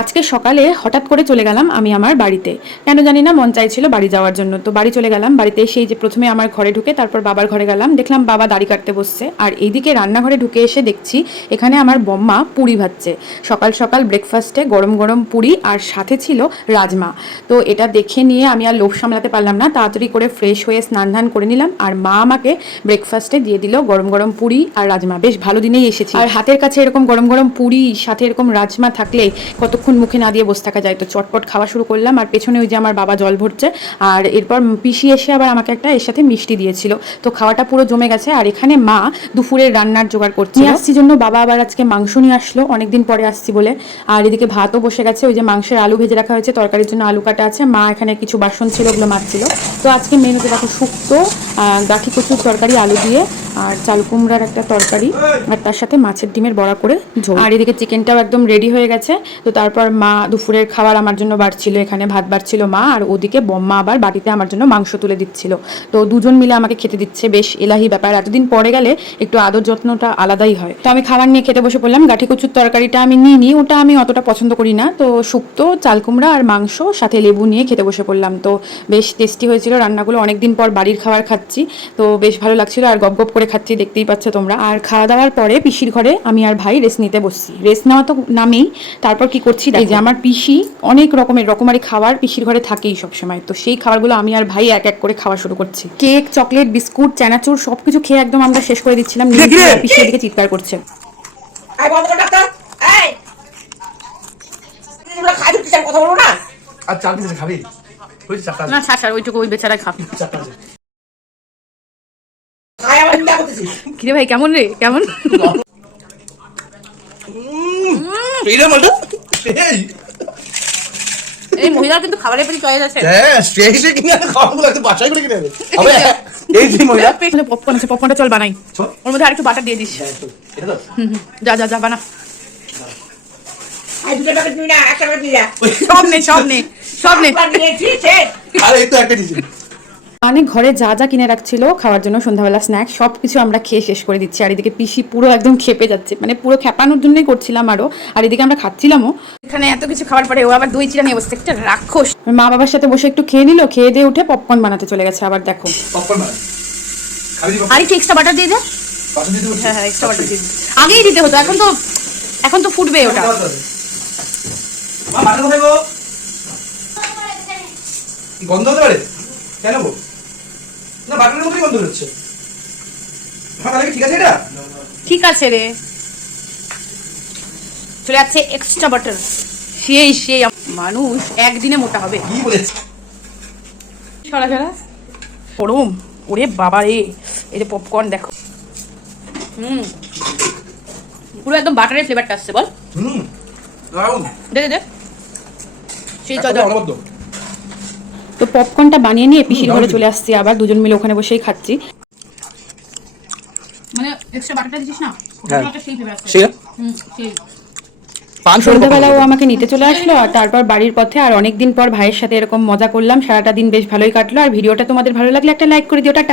আজকে সকালে হঠাৎ করে চলে গেলাম আমি আমার বাড়িতে। কেন জানি না মন চাইছিল বাড়ি যাওয়ার জন্য। তো বাড়ি চলে গেলাম। বাড়িতে এসেই যে প্রথমে আমার ঘরে ঢুকে তারপর বাবার ঘরে গেলাম। দেখলাম বাবা দাড়ি কাটতে বসছে। আর এইদিকে রান্নাঘরে ঢুকে এসে দেখছি এখানে আমার বম্মা পুরি ভাজছে। সকাল সকাল ব্রেকফাস্টে গরম গরম পুরি আর সাথে ছিল রাজমা। তো এটা দেখে নিয়ে আমি আর লোভ সামলাতে পারলাম না। তাড়াতাড়ি করে ফ্রেশ হয়ে স্নান ধান করে নিলাম। আর মা আমাকে ব্রেকফাস্টে দিয়ে দিল গরম গরম পুরি আর রাজমা। বেশ ভালো দিনেই এসেছি। আর হাতের কাছে এরকম গরম গরম পুরি সাথে এরকম রাজমা থাকলে কতক্ষণ মুখে না দিয়ে বসে থাকা যায়। তো চটপট খাওয়া শুরু করলাম। আর পেছনে ওই যে আমার বাবা জল ভরছে। আর এরপর পিসি এসে আবার আমাকে একটা এর সাথে মিষ্টি দিয়েছিল। তো খাওয়াটা পুরো জমে গেছে। আর এখানে মা দুপুরের রান্নার জোগাড় করছে। নিয়ে আসছি জন্য বাবা আবার আজকে মাংস নিয়ে আসলো, অনেকদিন পরে আসছি বলে। আর এদিকে ভাতও বসে গেছে। ওই যে মাংসের আলু ভেজে রাখা হয়েছে, তরকারির জন্য আলু কাটা আছে। মা এখানে কিছু বাসন ছিল, ওগুলো মাজছিল। তো আজকে মেনুতে দেখো শুক্তো, গাঠি কচুর তরকারি আলু দিয়ে, আর চাল কুমড়ার একটা তরকারি, আর তার সাথে মাছের ডিমের বড়া করে ঝোল। আর এদিকে চিকেনটাও একদম রেডি হয়ে গেছে। তো তারপর মা দুপুরের খাবার আমার জন্য বাড়ছিল, এখানে ভাত বাড়ছিল মা, আর ওদিকে বম্মা আবার বাটিতে আমার জন্য মাংস তুলে দিচ্ছিল। তো দুজন মিলে আমাকে খেতে দিচ্ছে। বেশ এলাহি ব্যাপার। এতদিন পরে গেলে একটু আদর যত্নটা আলাদাই হয়। তো আমি খাবার নিয়ে খেতে বসে পড়লাম। গাঠি কচুর তরকারিটা আমি নিই, ওটা আমি অতটা পছন্দ করি না। তো শুক্তো, চাল কুমড়া আর মাংস সাথে লেবু নিয়ে খেতে বসে পড়লাম। তো বেশ টেস্টি হয়েছিল রান্নাগুলো। অনেকদিন পর বাড়ির খাবার খাচ্ছি, তো বেশ ভালো লাগছিল। আর গপ গপ করে খাচ্ছি, দেখতেই পাচ্ছ তোমরা। আর খাওয়া দাওয়ার পরে পিসির ঘরে আমি আর ভাই রেস্ট নিতে বসছি। রেস্ট নেওয়া তো নামেই। তারপর কি করছি, এই যে আমার পিসি অনেক রকমারি খাবার পিসির ঘরে থাকেই সবসময়। তো সেই খাবারগুলো আমি আর ভাই এক এক করে খাওয়া শুরু করছি। কেক, চকলেট, বিস্কুট, চানাচুর সবকিছু খেয়ে একদম আমরা শেষ করে দিচ্ছিলাম। পিসির দিকে চিৎকার করছে। না ছাড়, ওইটুকু ওই বেচারা খাবি। কিরে ভাই, কেমন রে, কেমন? এই মহিলা কিন্তু খাবারের প্রতি চয়েস আছে। হ্যাঁ, স্টেজে কিনে খাওয়াগুলো একটু বাছাই করে কিনে নেবে। আবে এই যে মহিলা পপকর্ন আছে, পপকর্নটা চল বানাই। ওর মধ্যে আরেকটু বাটার দিয়ে দিস। এটা তো যা যা যা বানা। আই দুটো প্যাকেট নিয়ে না, একটা প্যাকেট নিয়ে সব নে। আরে এই তো একটা দিছি। অনেক ঘরে যা যা কিনে রাখছিল খাওয়ার জন্য সন্ধ্যাবেলা স্ন্যাক্স সব কিছু আমরা খেয়ে শেষ করে দিচ্ছি। আর এদিকে পিসি পুরো একদম খেপে যাচ্ছে, মানে পুরো খেপানোর জন্যই করছিলাম আরো। আর এদিকে আমরা খাচ্ছিলামও। এখানে এত কিছু খাওয়ার পরে ও আবার দই চিড়া নিয়ে বসছে, একটা রাক্ষস। মা বাবার সাথে বসে একটু খেয়ে নিল, খেয়ে দিয়ে উঠে পপকর্ন বানাতে চলে গেছে। আবার দেখো পপকর্ন বানাই। খাবি দিবা? আর একটু এক্সট্রা বাটার দিয়ে দে। বাটার দিতে বলছি? হ্যাঁ এক্সট্রা বাটার দিয়ে দে। আগেই দিতে হতো, এখন তো ফুটবে ওটা। মা বাটার কোথায় গো? গন্ধ হতে পারে? কেন গো? না বাটারের মতোই গন্ধ হচ্ছে। হ্যাঁ তাহলে কি ঠিক আছে এটা? ঠিক আছে রে, চলে যাচ্ছে এক্সট্রা বাটার। সেই মানুষ একদিনে মোটা হবে। কি বলেছে? সরা গরম। ওরে বাবা রে, এই যে পপকর্ন দেখো। পুরো একদম বাটারের ফ্লেভারটা আসছে। বল দারুণ। দে দে দে। সেই একটা চল। অনবদ্য। তো পপকর্নটা বানিয়ে নিয়ে পিসির ঘরে চলে আসছি। আবার দুজন মিলে ওখানে বসেই খাচ্ছি। মানে এক্সট্রা বাটারটা দিছিস না, ওটা সেই ফ্লেভার আসছে। সেই সন্ধ্যাবেলা ও আমাকে নিতে চলে আসলো। আর তারপর বাড়ির পথে আর অনেকদিন পর ভাইয়ের সাথে এরকম মজা করলাম। সারাটা দিন বেশ ভালোই কাটলো। আর ভিডিওটা তোমাদের ভালো লাগলে একটা লাইক করে দিও। টাটা।